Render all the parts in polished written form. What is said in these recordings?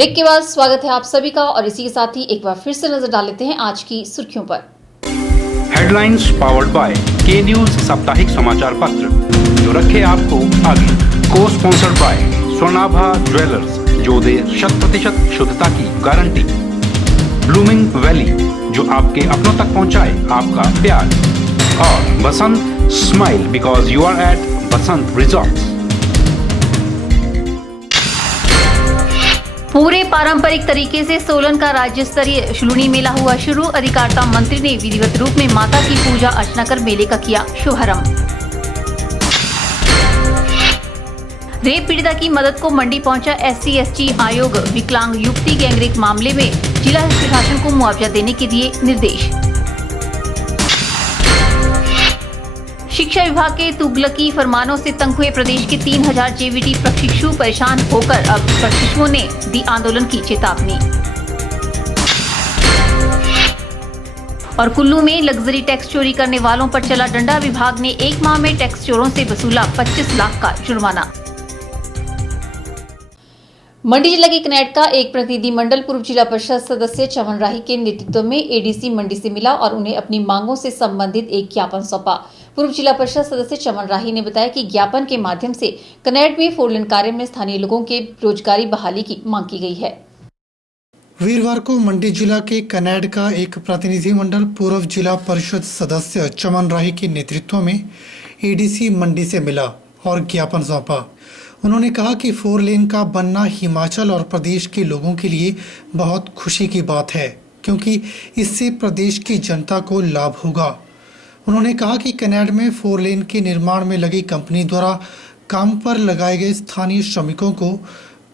Break के बाद स्वागत है आप सभी का और इसी के साथ ही एक बार फिर से नजर डाल लेते हैं आज की सुर्खियों पर। हेडलाइंस पावर्ड बाय के न्यूज साप्ताहिक समाचार पत्र जो रखे आपको आगे। को स्पॉन्सर्ड बाय स्वर्णाभा ज्वेलर्स जो दे 100% शुद्धता की गारंटी। ब्लूमिंग वैली जो आपके अपनों तक पहुंचाए आपका प्यार। और Basant smile because you are at Basant resorts. पूरे पारंपरिक तरीके से सोलन का राज्य स्तरीय शुलूनी मेला हुआ शुरू। अधिकारिता मंत्री ने विधिवत रूप में माता की पूजा अर्चना कर मेले का किया शुभारंभ। रेप पीड़िता की मदद को मंडी पहुंचा SC/ST आयोग। विकलांग युवती गैंगरेप मामले में जिला प्रशासन को मुआवजा देने के दिए निर्देश। शिक्षा विभाग के तुगलकी फरमानों से तंग हुए प्रदेश के 3000 JVT प्रशिक्षु परेशान होकर अब प्रशिक्षुओं ने दी आंदोलन की चेतावनी। और कुल्लू में लग्जरी टैक्स चोरी करने वालों पर चला डंडा। विभाग ने 1 माह में टैक्स चोरों से वसूला 25 लाख का जुर्माना। मंडी जिला के कनेड का एक प्रतिनिधि मंडल पूर्व जिला परिषद सदस्य चमन राही के नेतृत्व में ADC मंडी से मिला और उन्हें अपनी मांगों से संबंधित एक ज्ञापन सौंपा। पूर्व जिला परिषद सदस्य चमन राही ने बताया कि ज्ञापन के माध्यम से कनेड में 4 लेन कार्य में स्थानीय लोगों के रोजगारी बहाली की मांग की गई है। वीरवार को मंडी जिला के कनेड का एक प्रतिनिधि मंडल पूर्व जिला परिषद सदस्य चमन राही के नेतृत्व में ADC मंडी से मिला और ज्ञापन सौंपा। उन्होंने कहा कि 4 लेन का बनना हिमाचल और प्रदेश के लोगों के लिए बहुत खुशी की बात है क्योंकि इससे प्रदेश की जनता को लाभ होगा। उन्होंने कहा कि कनेड में 4 लेन के निर्माण में लगी कंपनी द्वारा काम पर लगाए गए स्थानीय श्रमिकों को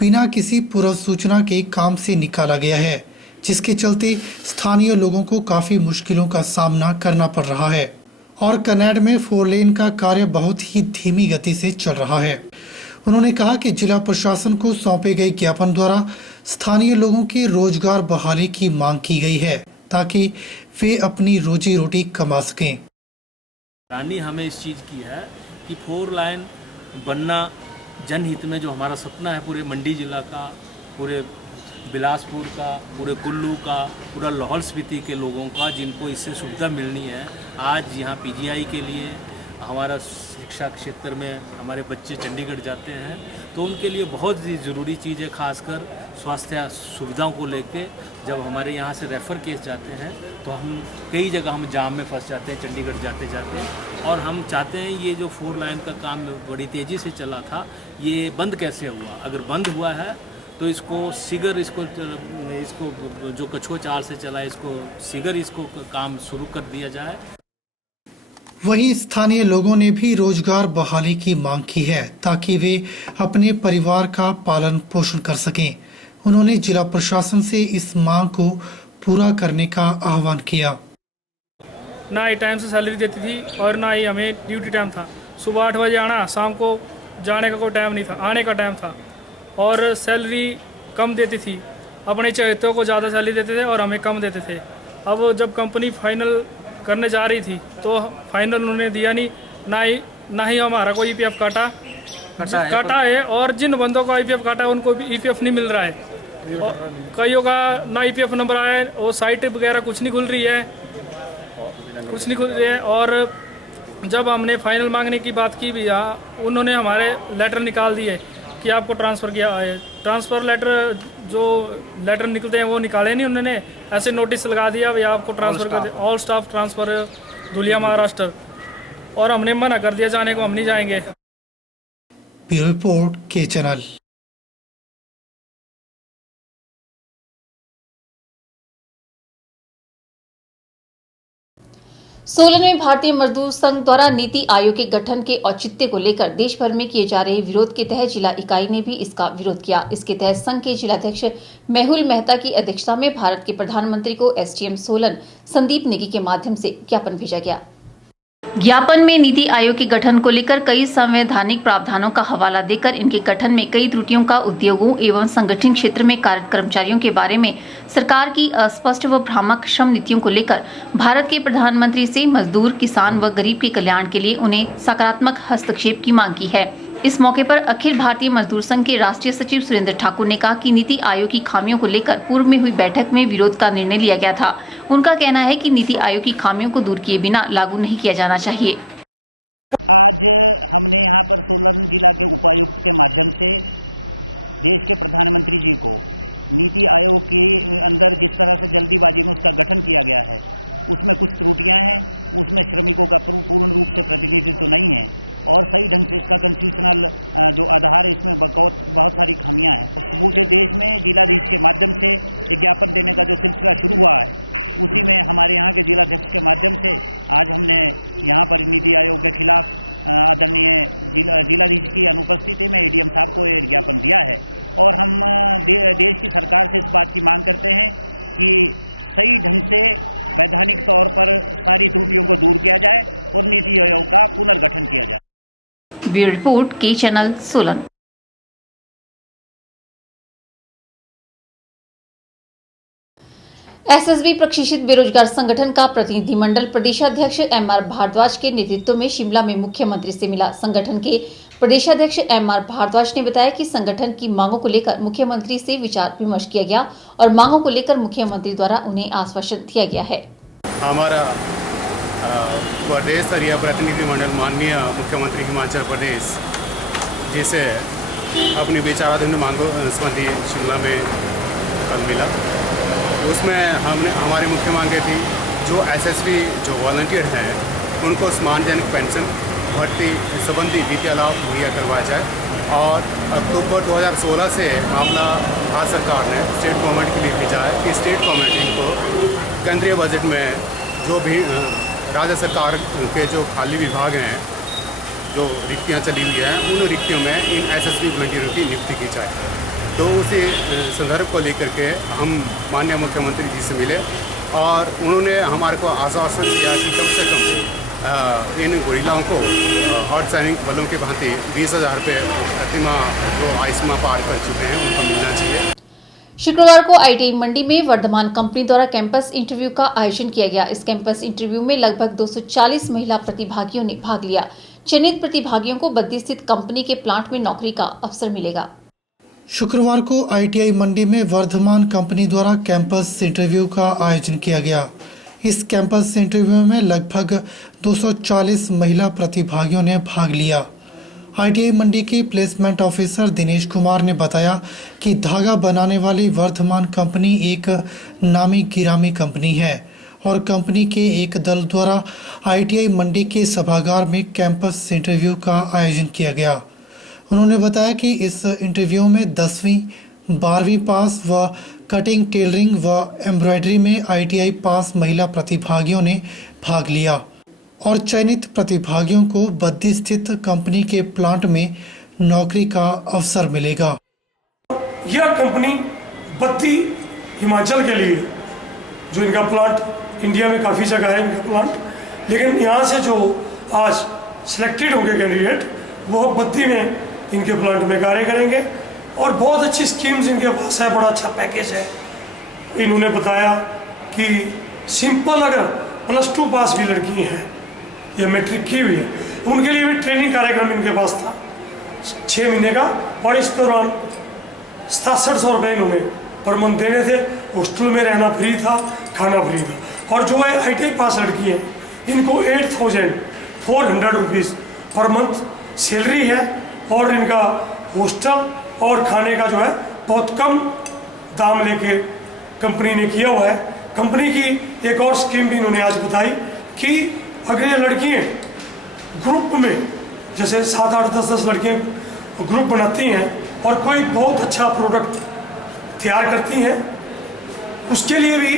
बिना किसी पूर्व सूचना के काम से निकाला गया है, जिसके चलते स्थानीय लोगों को काफ़ी मुश्किलों का सामना करना पड़ रहा है और कनेड में 4 लेन का कार्य बहुत ही धीमी गति से चल रहा है। उन्होंने कहा कि जिला प्रशासन को सौंपे गए ज्ञापन द्वारा स्थानीय लोगों के रोजगार बहाली की मांग की गई है ताकि वे अपनी रोजी रोटी कमा सकें। रानी हमें इस चीज़ की है कि 4 लाइन बनना जनहित में जो हमारा सपना है पूरे मंडी जिला का, पूरे बिलासपुर का, पूरे कुल्लू का, पूरा लाहौल स्पीति के लोगों का जिनको इससे सुविधा मिलनी है। आज यहाँ PGI के लिए हमारा शिक्षा क्षेत्र में हमारे बच्चे चंडीगढ़ जाते हैं तो उनके लिए बहुत ही ज़रूरी चीज़ है, खासकर स्वास्थ्य सुविधाओं को लेके। जब हमारे यहाँ से रेफ़र केस जाते हैं तो हम कई जगह हम जाम में फंस जाते हैं चंडीगढ़ जाते जाते, और हम चाहते हैं ये जो 4 लाइन का काम बड़ी तेज़ी से चला था ये बंद कैसे हुआ। अगर बंद हुआ है तो इसको सीगर इसको जो कछुआ चाल से चला इसको सीगर इसको काम शुरू कर दिया जाए। वहीं स्थानीय लोगों ने भी रोजगार बहाली की मांग की है ताकि वे अपने परिवार का पालन पोषण कर सकें। उन्होंने जिला प्रशासन से इस मांग को पूरा करने का आह्वान किया। ना ही टाइम से सैलरी देती थी और ना ही हमें ड्यूटी टाइम था। सुबह 8 बजे आना, शाम को जाने का कोई टाइम नहीं था, आने का टाइम था। और सैलरी कम देती थी, अपने चहेतों को ज़्यादा सैलरी देते थे और हमें कम देते थे। अब जब कंपनी फाइनल करने जा रही थी तो फाइनल उन्होंने दिया नहीं, ना ही हमारा कोई EPF काटा है और जिन बंदों का EPF काटा है उनको भी EPF नहीं मिल रहा है। कईयों का ना EPF नंबर आया है और साइट वगैरह कुछ नहीं खुल रही है। और जब हमने फाइनल मांगने की बात की भैया, उन्होंने हमारे लेटर निकाल दिए कि आपको ट्रांसफ़र किया है। ट्रांसफ़र लेटर जो लेटर निकलते हैं वो निकाले नहीं उन्होंने, ऐसे नोटिस लगा दिया भैया आपको ट्रांसफ़र कर दिया, all staff transfer Dhulia Maharashtra, और हमने मना कर दिया जाने को, हम नहीं जाएंगे। ब्यूरो रिपोर्ट के चैनल। सोलन में भारतीय मजदूर संघ द्वारा नीति आयोग के गठन के औचित्य को लेकर देश भर में किए जा रहे विरोध के तहत जिला इकाई ने भी इसका विरोध किया। इसके तहत संघ के जिलाध्यक्ष मेहुल मेहता की अध्यक्षता में भारत के प्रधानमंत्री को SDM सोलन संदीप नेगी के माध्यम से ज्ञापन भेजा गया। ज्ञापन में नीति आयोग के गठन को लेकर कई संवैधानिक प्रावधानों का हवाला देकर इनके गठन में कई त्रुटियों का उद्योगों एवं संगठन क्षेत्र में कार्यरत कर्मचारियों के बारे में सरकार की अस्पष्ट व भ्रामक श्रम नीतियों को लेकर भारत के प्रधानमंत्री से मजदूर, किसान व गरीब के कल्याण के लिए उन्हें सकारात्मक हस्तक्षेप की मांग की है। इस मौके पर अखिल भारतीय मजदूर संघ के राष्ट्रीय सचिव सुरेंद्र ठाकुर ने कहा कि नीति आयोग की खामियों को लेकर पूर्व में हुई बैठक में विरोध का निर्णय लिया गया था। उनका कहना है कि नीति आयोग की खामियों को दूर किए बिना लागू नहीं किया जाना चाहिए। ब्यूरो रिपोर्ट के चैनल सोलन। एसएसबी प्रशिक्षित बेरोजगार संगठन का प्रतिनिधिमंडल प्रदेशाध्यक्ष एमआर भारद्वाज के नेतृत्व में शिमला में मुख्यमंत्री से मिला। संगठन के प्रदेशाध्यक्ष एमआर भारद्वाज ने बताया कि संगठन की मांगों को लेकर मुख्यमंत्री से विचार विमर्श किया गया और मांगों को लेकर मुख्यमंत्री द्वारा उन्हें आश्वासन दिया गया है। हमारा प्रदेश स्तरीय प्रतिनिधिमंडल माननीय मुख्यमंत्री हिमाचल प्रदेश जिसे अपनी विचाराधीन मांगों संबंधी शिमला में कल मिला। उसमें हमारी मुख्य मांगें थी जो एसएसबी जो वॉलंटियर हैं उनको सम्मानजनक पेंशन भर्ती संबंधी वित्तीय लाभ मुहैया करवाया जाए और अक्टूबर 2016 से मामला भारत सरकार ने स्टेट गवर्नमेंट के लिए भेजा है कि स्टेट गवर्नमेंट इनको केंद्रीय बजट में जो भी राज्य सरकार के जो खाली विभाग हैं जो रिक्तियां चली हुई हैं उन रिक्तियों में इन एसएसबी वॉलंटियरों की नियुक्ति की जाए। तो उसी संदर्भ को लेकर के हम माननीय मुख्यमंत्री जी से मिले और उन्होंने हमारे को आश्वासन दिया कि कम से कम इन गोरिल्लाओं को अर्धसैनिक बलों की भांति 20,000 रुपये प्रतिमाह जो आयुष्मान पार कर चुके हैं उनको मिलना चाहिए। शुक्रवार को आईटीआई मंडी में वर्धमान कंपनी द्वारा कैंपस इंटरव्यू का आयोजन किया गया। इस कैंपस इंटरव्यू में लगभग 240 महिला प्रतिभागियों ने भाग लिया। चयनित प्रतिभागियों को बद्दी स्थित कंपनी के प्लांट में नौकरी का अवसर मिलेगा। शुक्रवार को आईटीआई मंडी में वर्धमान कंपनी द्वारा कैंपस इंटरव्यू का आयोजन किया गया। इस कैंपस इंटरव्यू में लगभग 240 महिला प्रतिभागियों ने भाग लिया। आईटीआई मंडी के प्लेसमेंट ऑफिसर दिनेश कुमार ने बताया कि धागा बनाने वाली वर्धमान कंपनी एक नामी गिरामी कंपनी है और कंपनी के एक दल द्वारा आईटीआई मंडी के सभागार में कैंपस इंटरव्यू का आयोजन किया गया। उन्होंने बताया कि इस इंटरव्यू में 10वीं 12वीं पास व कटिंग, टेलरिंग व एम्ब्रॉयडरी में आईटीआई पास महिला प्रतिभागियों ने भाग लिया और चयनित प्रतिभागियों को बद्दी स्थित कंपनी के प्लांट में नौकरी का अवसर मिलेगा। यह कंपनी बद्दी हिमाचल के लिए जो इनका प्लांट इंडिया में काफ़ी जगह है इनका प्लांट, लेकिन यहाँ से जो आज सिलेक्टेड होंगे कैंडिडेट वो बद्दी में इनके प्लांट में कार्य करेंगे और बहुत अच्छी स्कीम्स इनके पास है, बड़ा अच्छा पैकेज है। इन्होंने बताया कि सिंपल अगर +2 पास भी लड़की हैं या मैट्रिक की हुई है उनके लिए भी ट्रेनिंग कार्यक्रम इनके पास था 6 महीने का और इस दौरान 6700 रुपये इन्होंने पर मंथ देने थे। हॉस्टल में रहना फ्री था, खाना फ्री था। और जो है आईटीआई पास लड़की है इनको 8400 रुपीज़ पर मंथ सैलरी है और इनका हॉस्टल और खाने का जो है बहुत कम दाम लेके कंपनी ने किया हुआ है। कंपनी की एक और स्कीम भी इन्होंने आज बताई कि अगर ये लड़कियाँ ग्रुप में जैसे 7, 8, 10 लड़कियाँ ग्रुप बनाती हैं और कोई बहुत अच्छा प्रोडक्ट तैयार करती हैं उसके लिए भी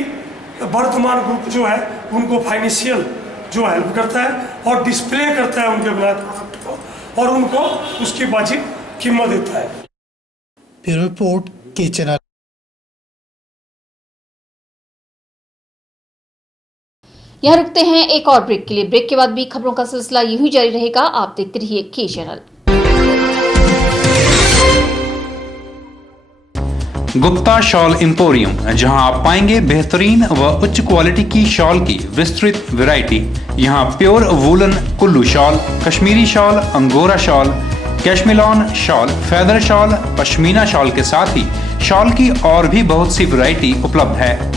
वर्धमान ग्रुप जो है उनको फाइनेंशियल जो हेल्प करता है और डिस्प्ले करता है उनके बनाए प्रोडक्ट को और उनको उसकी वाजिब कीमत देता है। ब्यूरो रिपोर्ट के चैनल। यहाँ रुकते हैं एक और ब्रेक के लिए। ब्रेक के बाद भी खबरों का सिलसिला यूं ही जारी रहेगा। आप देखते रहिए के चैनल। गुप्ता शॉल एम्पोरियम, जहां आप पाएंगे बेहतरीन व उच्च क्वालिटी की शॉल की विस्तृत वैरायटी। यहां pure woollen Kullu shawl, Kashmiri shawl, angora shawl, cashmilon shawl, feather shawl, pashmina shawl के साथ ही शॉल की और भी बहुत सी वैरायटी उपलब्ध है।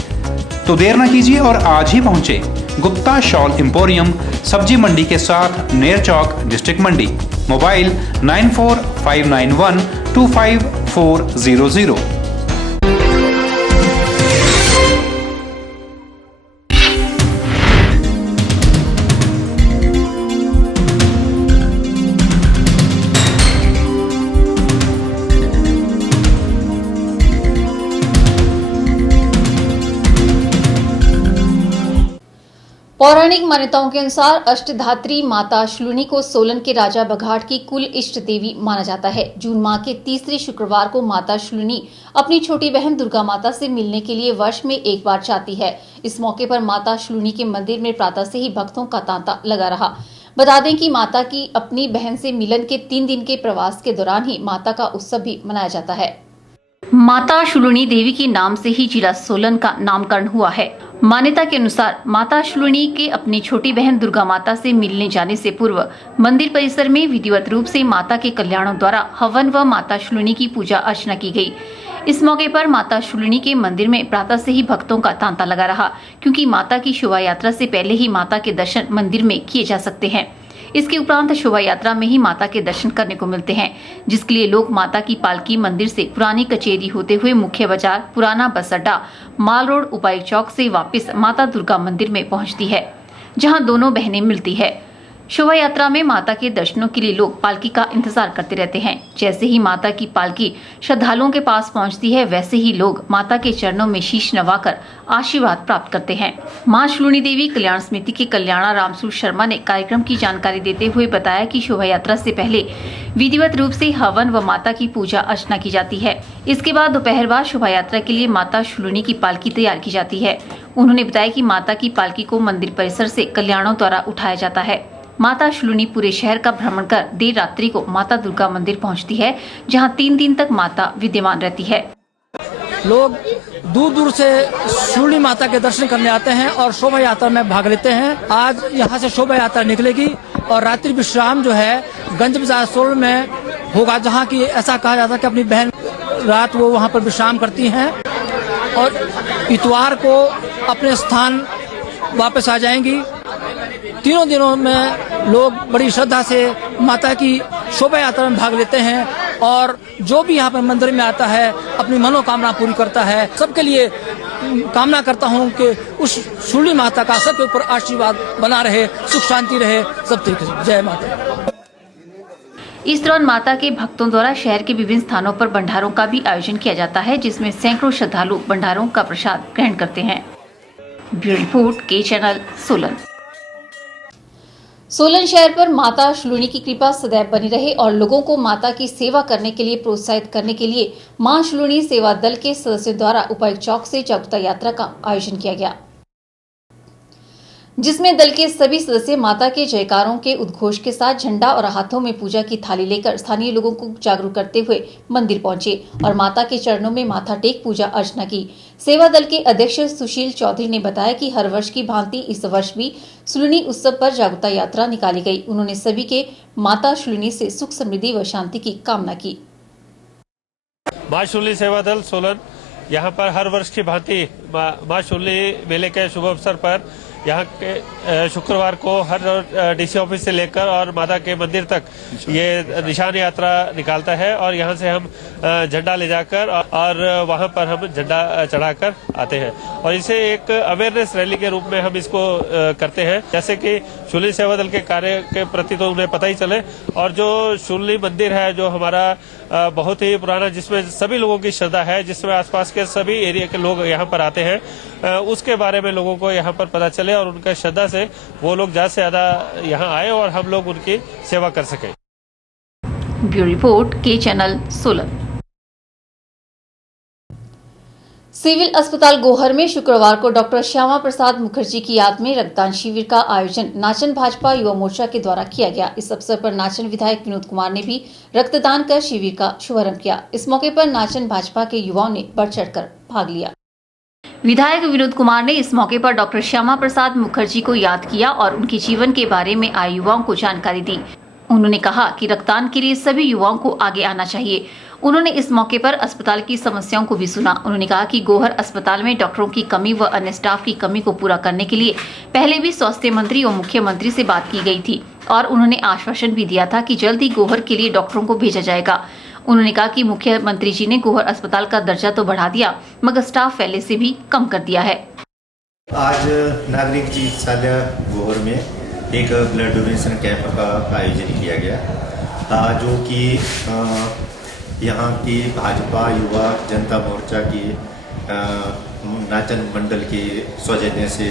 तो देर न कीजिए और आज ही पहुंचे गुप्ता शॉल एम्पोरियम, सब्जी मंडी के साथ नेर चौक, डिस्ट्रिक्ट मंडी। मोबाइल 9459125400। पौराणिक मान्यताओं के अनुसार अष्टधात्री माता शूलिनी को सोलन के राजा बघाट की कुल इष्ट देवी माना जाता है। जून माह के तीसरे शुक्रवार को माता शूलिनी अपनी छोटी बहन दुर्गा माता से मिलने के लिए वर्ष में एक बार जाती है। इस मौके पर माता शूलिनी के मंदिर में प्रातः से ही भक्तों का तांता लगा रहा। बता दें कि माता की अपनी बहन से मिलन के 3 दिन के प्रवास के दौरान ही माता का उत्सव भी मनाया जाता है। माता शूलिनी देवी के नाम से ही जिला सोलन का नामकरण हुआ है। मान्यता के अनुसार माता शूलिनी के अपनी छोटी बहन दुर्गा माता से मिलने जाने से पूर्व मंदिर परिसर में विधिवत रूप से माता के कल्याणों द्वारा हवन व माता शूलिनी की पूजा अर्चना की गई। इस मौके पर माता शूलिनी के मंदिर में प्रातः से ही भक्तों का तांता लगा रहा, क्योंकि माता की शोभा यात्रा से पहले ही माता के दर्शन मंदिर में किए जा सकते हैं। इसके उपरांत शोभा यात्रा में ही माता के दर्शन करने को मिलते हैं, जिसके लिए लोग माता की पालकी मंदिर से पुरानी कचेरी होते हुए मुख्य बाजार, पुराना बस अड्डा, माल रोड, उपायुक्त चौक से वापस माता दुर्गा मंदिर में पहुंचती है, जहां दोनों बहनें मिलती है। शोभा यात्रा में माता के दर्शनों के लिए लोग पालकी का इंतजार करते रहते हैं। जैसे ही माता की पालकी श्रद्धालुओं के पास पहुंचती है, वैसे ही लोग माता के चरणों में शीश नवाकर आशीर्वाद प्राप्त करते हैं। मां शूलिनी देवी कल्याण समिति के कल्याणा रामसूर शर्मा ने कार्यक्रम की जानकारी देते हुए बताया कि शोभा यात्रा से पहले विधिवत रूप से हवन व माता की पूजा अर्चना की जाती है। इसके बाद दोपहर बाद शोभा यात्रा के लिए माता शूलिनी की पालकी तैयार की जाती है। उन्होंने बताया कि माता की पालकी को मंदिर परिसर से कल्याणों द्वारा उठाया जाता है। माता शूलिनी पूरे शहर का भ्रमण कर देर रात्रि को माता दुर्गा मंदिर पहुंचती है, जहां 3 दिन तक माता विद्यमान रहती है। लोग दूर दूर से शूलिनी माता के दर्शन करने आते हैं और शोभा यात्रा में भाग लेते हैं। आज यहां से शोभा यात्रा निकलेगी और रात्रि विश्राम जो है गंज बाजार सोलन में होगा, जहां की ऐसा कहा जाता है कि अपनी बहन रात वो वहां पर विश्राम करती हैं और इतवार को अपने स्थान वापस आ जाएंगी। तीनों दिनों में लोग बड़ी श्रद्धा से माता की शोभा यात्रा में भाग लेते हैं और जो भी यहाँ पर मंदिर में आता है अपनी मनोकामना पूरी करता है। सबके लिए कामना करता हूँ कि उस शूलिनी माता का सबके ऊपर आशीर्वाद बना रहे, सुख शांति रहे, सब तरीके से। जय माता। इस दौरान माता के भक्तों द्वारा शहर के विभिन्न स्थानों पर भंडारों का भी आयोजन किया जाता है, जिसमें सैकड़ों श्रद्धालु भंडारों का प्रसाद ग्रहण करते हैं। ब्यूरो रिपोर्ट, के चैनल, सोलन। सोलन शहर पर माता शूलिनी की कृपा सदैव बनी रहे और लोगों को माता की सेवा करने के लिए प्रोत्साहित करने के लिए मां शूलिनी सेवा दल के सदस्यों द्वारा उपायुक्त चौक से जागरूकता यात्रा का आयोजन किया गया, जिसमें दल के सभी सदस्य माता के जयकारों के उद्घोष के साथ झंडा और हाथों में पूजा की थाली लेकर स्थानीय लोगों को जागरूक करते हुए मंदिर पहुंचे और माता के चरणों में माथा टेक पूजा अर्चना की। सेवा दल के अध्यक्ष सुशील चौधरी ने बताया कि हर वर्ष की भांति इस वर्ष भी शूलिनी उत्सव पर जागरूकता यात्रा निकाली गई। उन्होंने सभी के माता शूलिनी से सुख समृद्धि व शांति की कामना की। मां शूलिनी सेवा दल सोलन यहाँ पर हर वर्ष की भांति मां शूलिनी मेले के शुभ अवसर पर यहाँ के शुक्रवार को हर डीसी ऑफिस से लेकर और माता के मंदिर तक ये निशान यात्रा निकालता है और यहाँ से हम झंडा ले जाकर और वहाँ पर हम झंडा चढ़ाकर आते हैं और इसे एक अवेयरनेस रैली के रूप में हम इसको करते हैं, जैसे कि शूलिनी सेवा दल के कार्य के प्रति तो उन्हें पता ही चले और जो शूलिनी मंदिर है जो हमारा बहुत ही पुराना, जिसमें सभी लोगों की श्रद्धा है, जिसमें आसपास के सभी एरिया के लोग यहाँ पर आते हैं, उसके बारे में लोगों को यहाँ पर पता चले और उनका श्रद्धा से वो लोग ज्यादा से ज्यादा यहाँ आए और हम लोग उनकी सेवा कर सके। ब्यूरो रिपोर्ट, के चैनल, सोलन। सिविल अस्पताल गोहर में शुक्रवार को डॉक्टर श्यामा प्रसाद मुखर्जी की याद में रक्तदान शिविर का आयोजन नाचन भाजपा युवा मोर्चा के द्वारा किया गया। इस अवसर पर नाचन विधायक विनोद कुमार ने भी रक्तदान कर शिविर का शुभारंभ किया। इस मौके पर नाचन भाजपा के युवाओं ने बढ़ चढ़कर भाग लिया। विधायक विनोद कुमार ने इस मौके पर डॉक्टर श्यामा प्रसाद मुखर्जी को याद किया और उनके जीवन के बारे में आए युवाओं को जानकारी दी। उन्होंने कहा कि रक्तदान के लिए सभी युवाओं को आगे आना चाहिए। उन्होंने इस मौके पर अस्पताल की समस्याओं को भी सुना। उन्होंने कहा कि गोहर अस्पताल में डॉक्टरों की कमी व अन्य स्टाफ की कमी को पूरा करने के लिए पहले भी स्वास्थ्य मंत्री और मुख्यमंत्री से बात की गई थी और उन्होंने आश्वासन भी दिया था कि जल्द ही गोहर के लिए डॉक्टरों को भेजा जाएगा। उन्होंने कहा कि मुख्यमंत्री जी ने गोहर अस्पताल का दर्जा तो बढ़ा दिया मगर स्टाफ पहले से भी कम कर दिया है। आज नागरिक चिकित्सालय गोहर में एक ब्लड डोनेशन कैंप का आयोजन किया गया, जो कि यहाँ की भाजपा युवा जनता मोर्चा की नाचन मंडल के सौजन्य से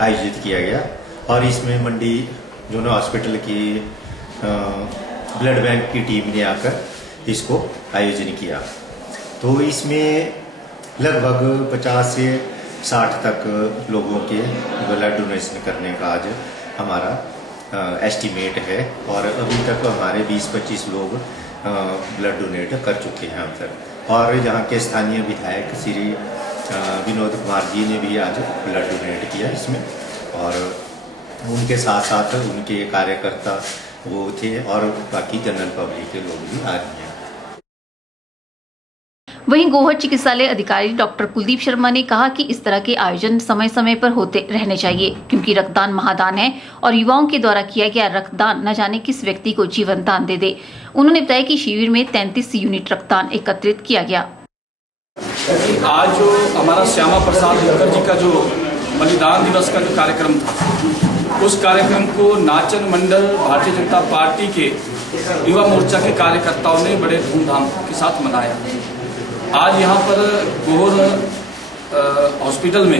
आयोजित किया गया और इसमें मंडी जोनल हॉस्पिटल की ब्लड बैंक की टीम ने आकर इसको आयोजन किया। तो इसमें लगभग 50 से 60 तक लोगों के ब्लड डोनेशन करने का आज हमारा एस्टीमेट है और अभी तक हमारे 20-25 लोग ब्लड डोनेट कर चुके हैं अब तक। और यहाँ के स्थानीय विधायक श्री विनोद कुमार जी ने भी आज ब्लड डोनेट किया इसमें और उनके साथ साथ उनके कार्यकर्ता वो थे और बाकी जनरल पब्लिक के लोग भी आ रहे हैं। वहीं गोहर चिकित्सालय अधिकारी डॉक्टर कुलदीप शर्मा ने कहा कि इस तरह के आयोजन समय समय पर होते रहने चाहिए क्योंकि रक्तदान महादान है और युवाओं के द्वारा किया गया रक्तदान न जाने किस व्यक्ति को जीवन दान दे दे। उन्होंने बताया कि शिविर में 33 यूनिट रक्तदान एकत्रित किया गया। आज जो हमारा श्यामा प्रसाद मुखर्जी का जो बलिदान दिवस का जो कार्यक्रम था, उस कार्यक्रम को नाचन मंडल भारतीय जनता पार्टी के युवा मोर्चा के कार्यकर्ताओं ने बड़े धूमधाम के साथ मनाया। आज यहाँ पर गोहर हॉस्पिटल में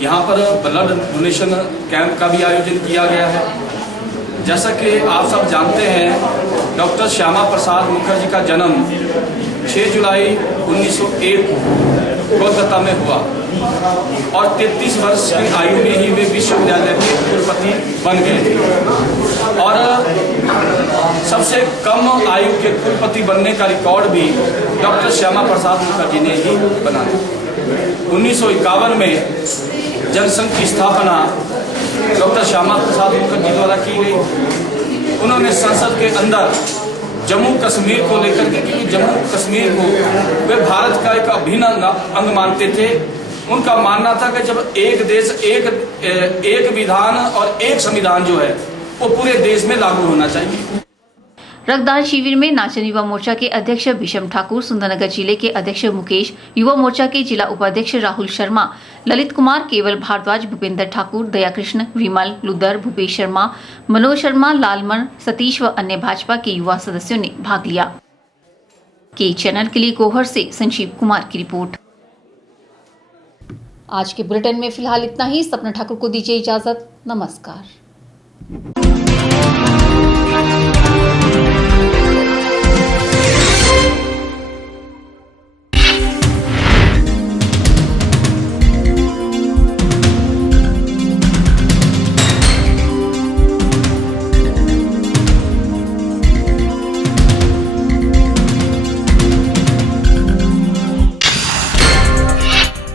यहाँ पर ब्लड डोनेशन कैंप का भी आयोजन किया गया है। जैसा कि आप सब जानते हैं, डॉक्टर श्यामा प्रसाद मुखर्जी का जन्म 6 जुलाई 1901 कोलकाता में हुआ और 33 वर्ष की आयु में ही वे विश्वविद्यालय के कुलपति बन गए थे और सबसे कम आयु के कुलपति बनने का रिकॉर्ड भी डॉक्टर श्यामा प्रसाद मुखर्जी ने ही बनाया। 1951 में जनसंघ की स्थापना डॉक्टर श्यामा प्रसाद मुखर्जी द्वारा की गई। उन्होंने संसद के अंदर जम्मू कश्मीर को लेकर के, क्योंकि जम्मू कश्मीर को वे भारत का एक अभिन्न अंग मानते थे। उनका मानना था कि जब एक देश एक विधान और एक संविधान जो है वो पूरे देश में लागू होना चाहिए। रक्तदान शिविर में नाचन युवा मोर्चा के अध्यक्ष भीषम ठाकुर, सुंदरनगर जिले के अध्यक्ष मुकेश, युवा मोर्चा के जिला उपाध्यक्ष राहुल शर्मा, ललित कुमार, केवल भारद्वाज, भूपेंद्र ठाकुर, दयाकृष्ण, विमल, लुदर, भूपेश शर्मा, मनोज शर्मा, लालमन, सतीश व अन्य भाजपा के युवा सदस्यों ने भाग लिया। के चैनल के लिए गोहर से संजीव कुमार की रिपोर्ट। आज के बुलेटिन में फिलहाल इतना ही। सपना ठाकुर को दीजिए इजाजत। नमस्कार।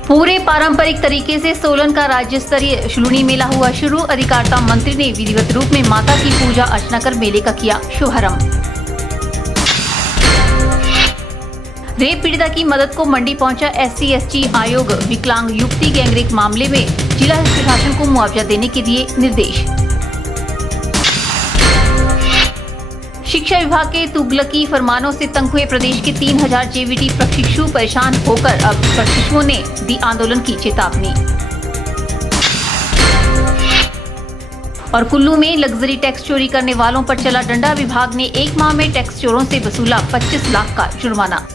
पूरे पारंपरिक तरीके से सोलन का राज्य स्तरीय शुलूनी मेला हुआ शुरू। अधिकारिता मंत्री ने विधिवत रूप में माता की पूजा अर्चना कर मेले का किया शुभारंभ। रेप पीड़िता की मदद को मंडी पहुंचा SC/ST आयोग। विकलांग युवती गैंगरेप मामले में जिला प्रशासन को मुआवजा देने के दिए निर्देश। शिक्षा विभाग के तुगलकी फरमानों से तंग हुए प्रदेश के 3000 JVT प्रशिक्षु परेशान होकर अब प्रशिक्षुओं ने दी आंदोलन की चेतावनी। और कुल्लू में लग्जरी टैक्स चोरी करने वालों पर चला डंडा। विभाग ने 1 माह में टैक्स चोरों से वसूला 25 लाख का जुर्माना।